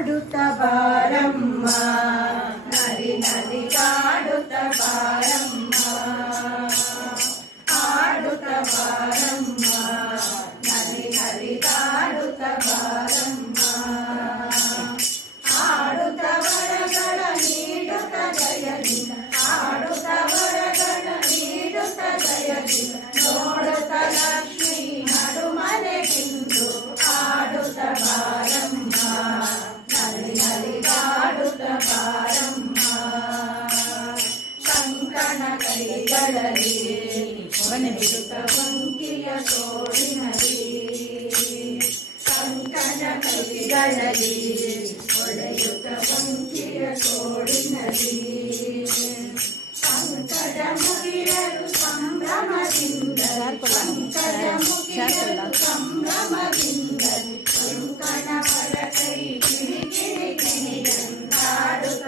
పాడుత బారమ్మ. నది నది పాడుత బారమ్మ ಕೈಗಳಲ್ಲಿ ಒಣಗಿರುತ್ತ ಬಂಕಿಯ ತೋಳಿನಲ್ಲಿ ಕಂಕಣ ಕೈಗಳಲ್ಲಿ ಒಡೆಯುತ್ತ ಬಂಕಿಯ ತೋಳಿನಲ್ಲಿ ಸಂಕಟ ಮುಗಿಯಲು ಸಂಭ್ರಮದಿಂದ ಸಂಕಟ ಮುಗಿಯಲು ಸಂಭ್ರಮದಿಂದ ಕಂಕಣ ಪರ ಕೈ ಕಿಡಿ ಕಿಡಿ ಕಿಡಿಯಂತಾಡುತ್ತ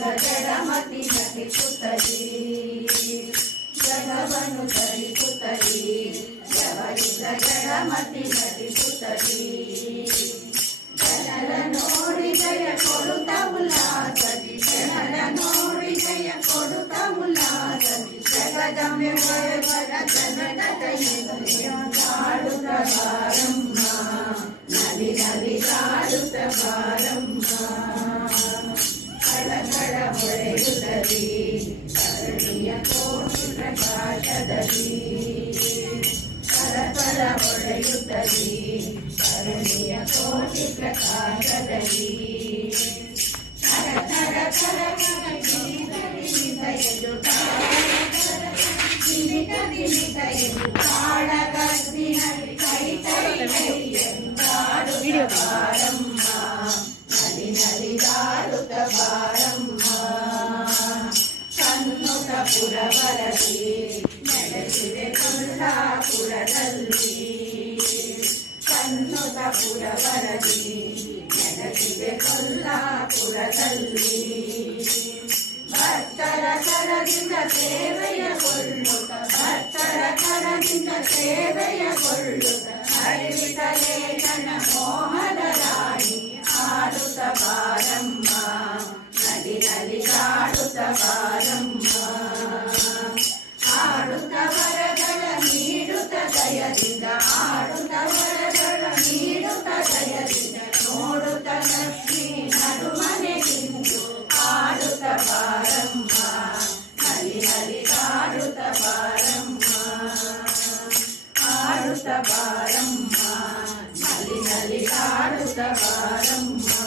ಜಗದಿಂದ ಜಡಮತಿ ನಟಿಸುತ್ತಲಿ ಜಗವನ್ನು ಧರಿಸುತ್ತಲಿ ಜಗದಿಂದ ಜಡಮತಿ ನಟಿಸುತ್ತಲಿ ಜನರ ನೋಡಿ ಜಯ ಕೊಡುತ್ತ ಉಲ್ಲಾಸದಿ ಜನರ ನೋಡಿ ಜಯ ಕೊಡುತ್ತ ಉಲ್ಲಾಸದಿ ಜಗದಮೆ ವರ ಜನದ ಕಾಡುತ್ತ ಬಾರಮ್ಮ ನಲಿ ನಲಿ ಕಾಡುತ್ತ ಬಾರಮ್ಮ ಪ್ರಕಾಶದಲ್ಲಿ ಕಳಕಳ ಹೊಳೆಯುತ್ತಲಿ ಕರುಣಿಯ ಕೋಟಿ ಪ್ರಕಾಶದಲ್ಲಿ ಕರ ಕರ ಕರ ಕರ ಗಿರಿತ ಗಿರಿತ ಎಂದು ಗಿರಿತ ಗಿರಿತ ಎಂದು ಕಾಳಗತ್ತಿನಲ್ಲಿ ಕೈ ಕೈ ಕೈ ಎಂದಾಡುತ್ತ ಬಾರಮ್ಮ ನಲಿ ನಲಿದಾಡುತ್ತ ಬಾರಮ್ಮ ಕನ್ನುತ ಪುರವರದಿ ಕನ್ನುತ ಪುರವರದಿ ನಡೆಸಿದೆ ಕೊಲ್ಲಾಪುರದಲ್ಲಿ ಭಕ್ತರ ಕರದಿಂದ ಸೇವೆಯ ಕೊಳ್ಳುತ್ತ ಭಕ್ತರ ಕರದಿಂದ ಸೇವೆಯ ಕೊಳ್ಳುತ್ತ ಹರಿವಿತಲೇ ಜನ ಮೋಹದ ರಾಣಿ ಆಡುತ್ತ ಬಾರಮ್ಮ ನಲಿ ನಲಿದಾಡುತ್ತ ಬಾರಮ್ಮ నలి నలి ఆడుత వారమ్మా